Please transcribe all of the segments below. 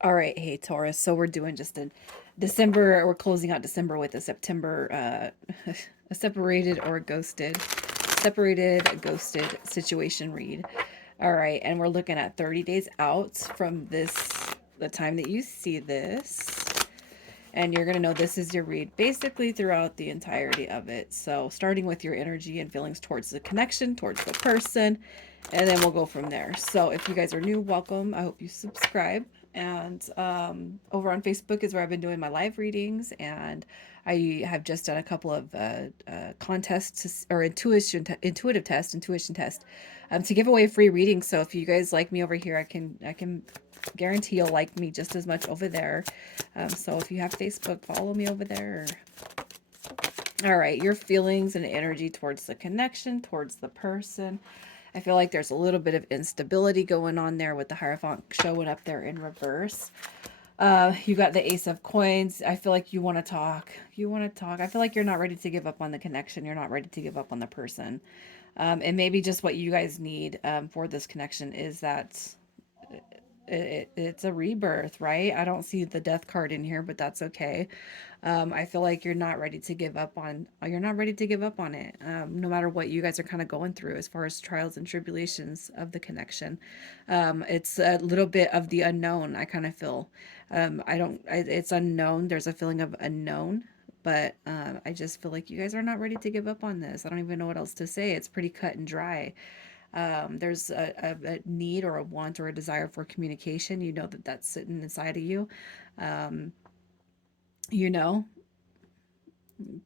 All right, hey Taurus. So we're doing just a December. We're closing out December with a September, a separated, ghosted situation read. All right, and we're looking at 30 days out from the time that you see this, and you're gonna know this is your read basically throughout the entirety of it. So starting with your energy and feelings towards the connection, towards the person, and then we'll go from there. So if you guys are new, welcome. I hope you subscribe. And over on Facebook is where I've been doing my live readings, and I have just done a couple of contests or intuition test to give away free readings. So if you guys like me over here, I can guarantee you'll like me just as much over there. So if you have Facebook, follow me over there. All right, your feelings and energy towards the connection, towards the person. I feel like there's a little bit of instability going on there with the Hierophant showing up there in reverse. You got the Ace of Coins. I feel like you want to talk. You want to talk. I feel like you're not ready to give up on the connection. You're not ready to give up on the person. And maybe just what you guys need for this connection is that it's a rebirth, right? I don't see the death card in here, but that's okay. I feel like you're not ready to give up on. You're not ready to give up on it. No matter what you guys are kind of going through as far as trials and tribulations of the connection, it's a little bit of the unknown. I kind of feel. I don't. It's unknown. There's a feeling of unknown. But I just feel like you guys are not ready to give up on this. I don't even know what else to say. It's pretty cut and dry. There's a need or a want or a desire for communication. You know that that's sitting inside of you. Um, you know,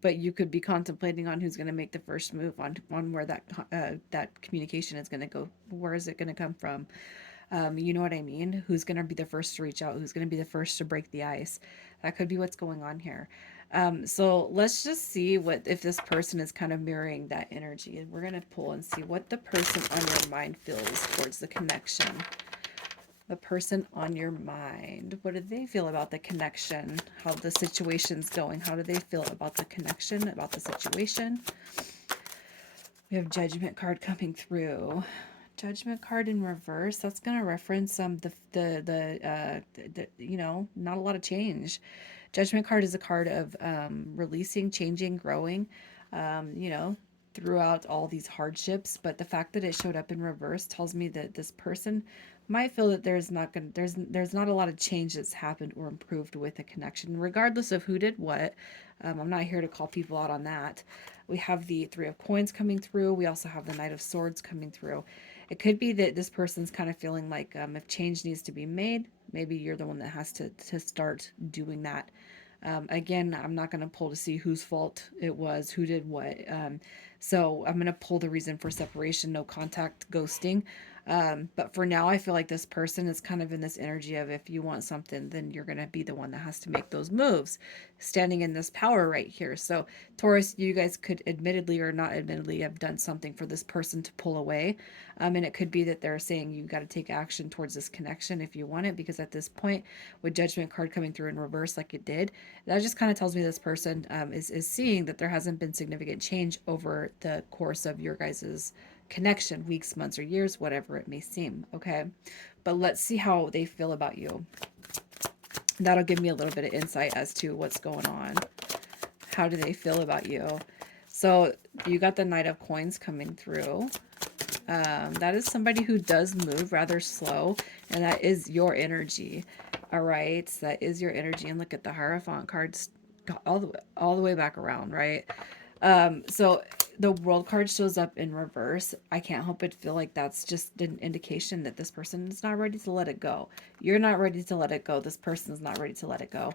but you could be contemplating on who's going to make the first move on where that communication is going to go. Where is it going to come from? You know what I mean? Who's going to be the first to reach out? Who's going to be the first to break the ice? That could be what's going on here. So let's just see what if this person is kind of mirroring that energy, and we're going to pull and see what the person on your mind feels towards the connection. The person on your mind, what do they feel about the connection? How the situation's going? How do they feel about the connection, about the situation? We have Judgment card coming through. Judgment card in reverse. That's going to reference not a lot of change. Judgment card is a card of releasing, changing, growing. You know, throughout all these hardships, but the fact that it showed up in reverse tells me that this person might feel that there's not a lot of change that's happened or improved with a connection, regardless of who did what. I'm not here to call people out on that. We have the Three of Coins coming through. We also have the Knight of Swords coming through. It could be that this person's kind of feeling like if change needs to be made, maybe you're the one that has to start doing that. Again, I'm not going to pull to see whose fault it was, who did what. So I'm going to pull the reason for separation, no contact, ghosting. But for now, I feel like this person is kind of in this energy of if you want something, then you're going to be the one that has to make those moves, standing in this power right here. So, Taurus, you guys could admittedly or not admittedly have done something for this person to pull away. And it could be that they're saying you got to take action towards this connection if you want it, because at this point, with Judgment card coming through in reverse like it did, that just kind of tells me this person is seeing that there hasn't been significant change over the course of your guys's connection, weeks, months, or years, whatever it may seem. Okay. But let's see how they feel about you. That'll give me a little bit of insight as to what's going on. How do they feel about you? So you got the Knight of Coins coming through. That is somebody who does move rather slow, and that is your energy. All right, so that is your energy. And look at the Hierophant cards all the way back around, right? So the World card shows up in reverse. I can't help but feel like that's just an indication that this person is not ready to let it go. You're not ready to let it go. This person is not ready to let it go.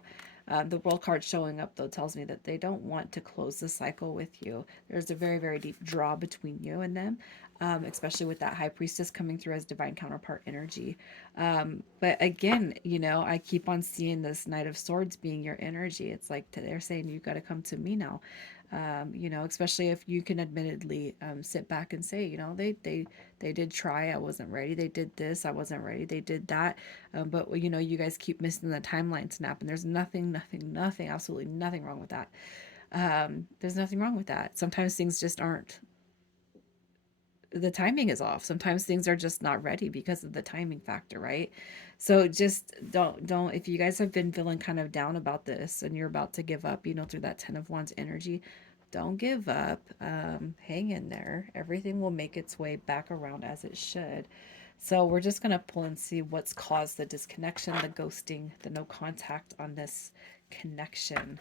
The World card showing up, though, tells me that they don't want to close the cycle with you. There's a very, very deep draw between you and them, especially with that High Priestess coming through as divine counterpart energy. But again, I keep on seeing this Knight of Swords being your energy. It's like they're saying, you got to come to me now. Especially if you can admittedly sit back and say, they did try, I wasn't ready. They did this, I wasn't ready. They did that, but you guys keep missing the timeline snap, and there's nothing, absolutely nothing wrong with that. There's nothing wrong with that. Sometimes things just aren't the timing is off. Sometimes things are just not ready because of the timing factor, right? So just don't if you guys have been feeling kind of down about this and you're about to give up, through that 10 of Wands energy, don't give up. Hang in there. Everything will make its way back around as it should. So we're just going to pull and see what's caused the disconnection, the ghosting, the no contact on this connection.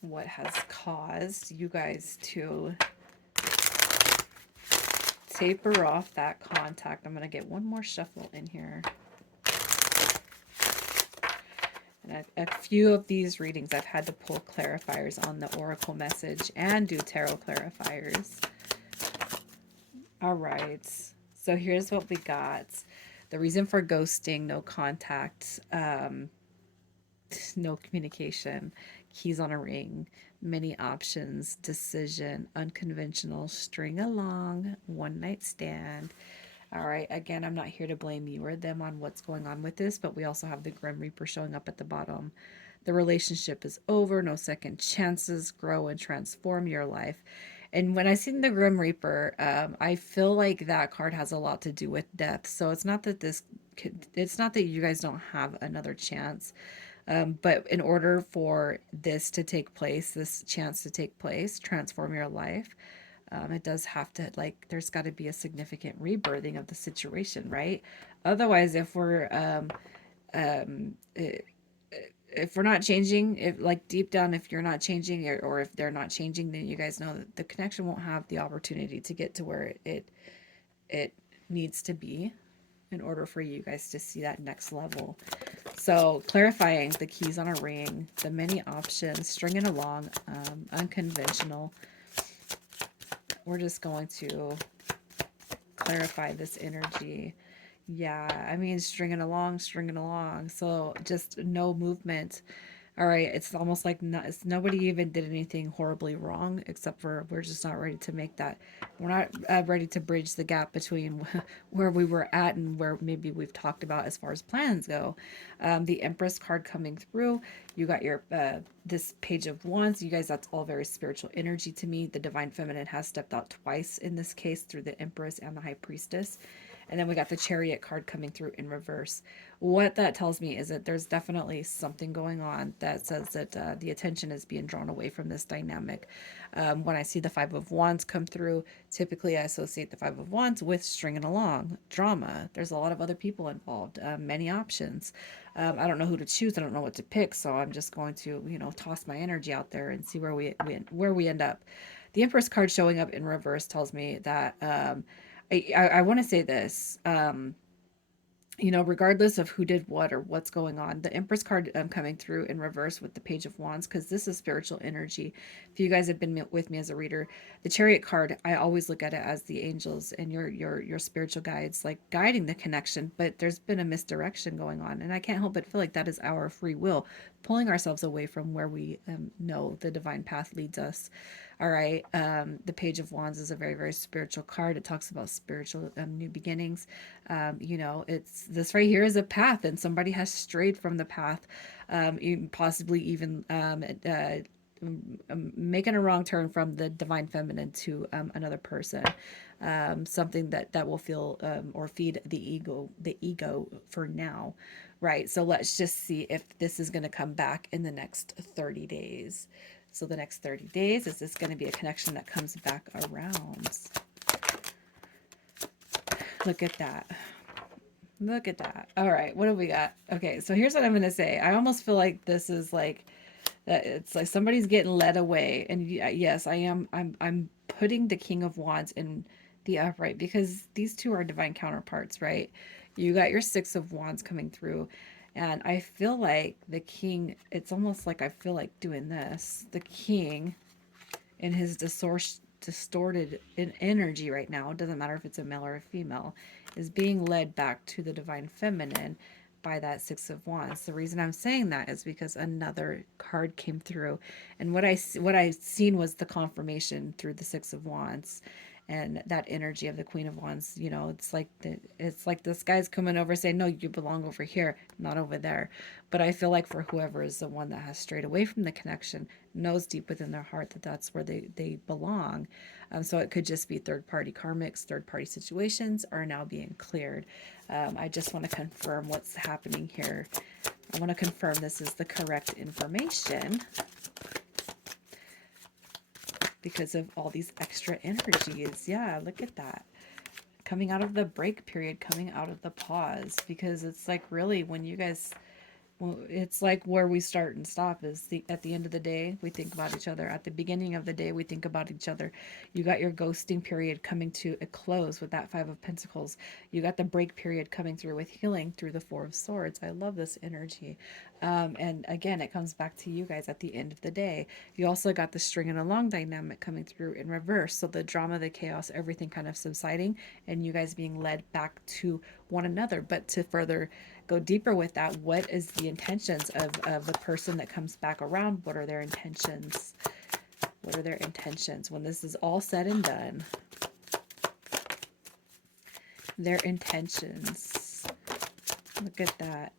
What has caused you guys to taper off that contact? I'm going to get one more shuffle in here. And a few of these readings I've had to pull clarifiers on the oracle message and do tarot clarifiers. All right. So here's what we got. The reason for ghosting, no contact, no communication, keys on a ring, many options, decision, unconventional, string along, one night stand. All right, again, I'm not here to blame you or them on what's going on with this, but we also have the Grim Reaper showing up at the bottom. The relationship is over, no second chances, grow and transform your life. And when I seen the Grim Reaper, I feel like that card has a lot to do with death. So it's not that you guys don't have another chance. But in order for this to take place, this chance to take place, transform your life, it does have to, like, there's got to be a significant rebirthing of the situation, right? Otherwise, if we're not changing, if like deep down, if you're not changing, or if they're not changing, then you guys know that the connection won't have the opportunity to get to where it needs to be in order for you guys to see that next level. So clarifying the keys on a ring, the many options, stringing along, unconventional. We're just going to clarify this energy. Yeah, I mean, stringing along, stringing along. So just no movement. All right, it's almost like nobody even did anything horribly wrong, except for we're just not ready to make that. We're not ready to bridge the gap between where we were at and where maybe we've talked about as far as plans go. The Empress card coming through. You got your this Page of Wands. You guys, that's all very spiritual energy to me. The Divine Feminine has stepped out twice in this case through the Empress and the High Priestess. And then we got the Chariot card coming through in reverse. What that tells me is that there's definitely something going on that says that the attention is being drawn away from this dynamic. When I see the Five of Wands come through, typically I associate the Five of Wands with stringing along, drama. There's a lot of other people involved, many options. I don't know who to choose. I don't know what to pick. So I'm just going to, toss my energy out there and see where we end up. The Empress card showing up in reverse tells me that I want to say this. Regardless of who did what or what's going on, the Empress card coming through in reverse with the Page of Wands, because this is spiritual energy. If you guys have been with me as a reader, the Chariot card, I always look at it as the angels and your spiritual guides, like guiding the connection. But there's been a misdirection going on, and I can't help but feel like that is our free will, pulling ourselves away from where we know the divine path leads us. All right. The Page of Wands is a very, very spiritual card. It talks about spiritual new beginnings. It's this right here is a path, and somebody has strayed from the path, possibly even making a wrong turn from the divine feminine to another person. Something that will feel or feed the ego for now, right? So let's just see if this is going to come back in the next 30 days. So the next 30 days, is this going to be a connection that comes back around? Look at that. Look at that. All right, what do we got? Okay, so here's what I'm going to say. I almost feel like this is like that it's like somebody's getting led away. And yes, I am I'm putting the King of Wands in the upright because these two are divine counterparts, right? You got your Six of Wands coming through. And I feel like the king, it's almost like I feel like doing this. The king in his distorted energy right now, it doesn't matter if it's a male or a female, is being led back to the divine feminine by that Six of Wands. The reason I'm saying that is because another card came through, and what I seen was the confirmation through the Six of Wands. and that energy of the Queen of Wands, you know, it's like this guy's coming over saying, no, you belong over here, not over there. But I feel like for whoever is the one that has strayed away from the connection, knows deep within their heart that that's where they belong. So it could just be third party karmics, third party situations are now being cleared. I just want to confirm what's happening here. I want to confirm this is the correct information because of all these extra energies. Yeah, look at that. Coming out of the break period, coming out of the pause, because it's like really when you guys, well, it's like where we start and stop is at the end of the day, we think about each other. At the beginning of the day, we think about each other. You got your ghosting period coming to a close with that Five of Pentacles. You got the break period coming through with healing through the Four of Swords. I love this energy. And again, it comes back to you guys at the end of the day. You also got the string and along dynamic coming through in reverse. So the drama, the chaos, everything kind of subsiding, and you guys being led back to one another. But to further go deeper with that, what is the intentions of the person that comes back around? What are their intentions? What are their intentions when this is all said and done? Their intentions. Look at that.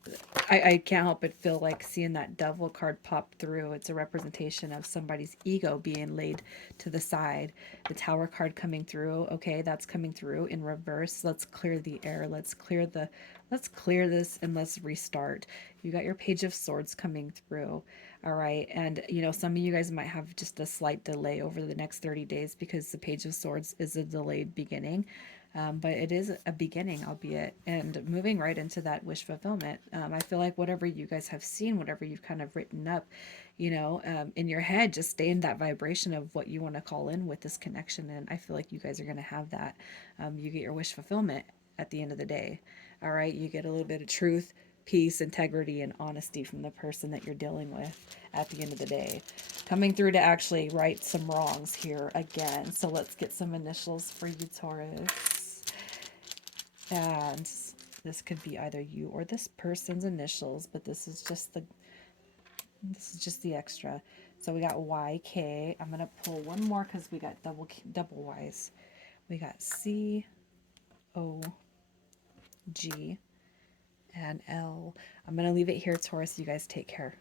I can't help but feel like seeing that devil card pop through. It's a representation of somebody's ego being laid to the side. The tower card coming through. Okay, that's coming through in reverse. Let's clear the air. Let's clear this and let's restart. You got your page of swords coming through. All right. And you know, some of you guys might have just a slight delay over the next 30 days because the page of swords is a delayed beginning. But it is a beginning, albeit, and moving right into that wish fulfillment. I feel like whatever you guys have seen, whatever you've kind of written up, you know, in your head, just stay in that vibration of what you want to call in with this connection. And I feel like you guys are going to have that. You get your wish fulfillment at the end of the day. All right. You get a little bit of truth, peace, integrity, and honesty from the person that you're dealing with at the end of the day. Coming through to actually right some wrongs here again. So let's get some initials for you, Taurus. And this could be either you or this person's initials, but this is just the extra. So we got YK. I'm gonna pull one more because we got double Y's. We got COG and L. I'm gonna leave it here, Taurus. You guys take care.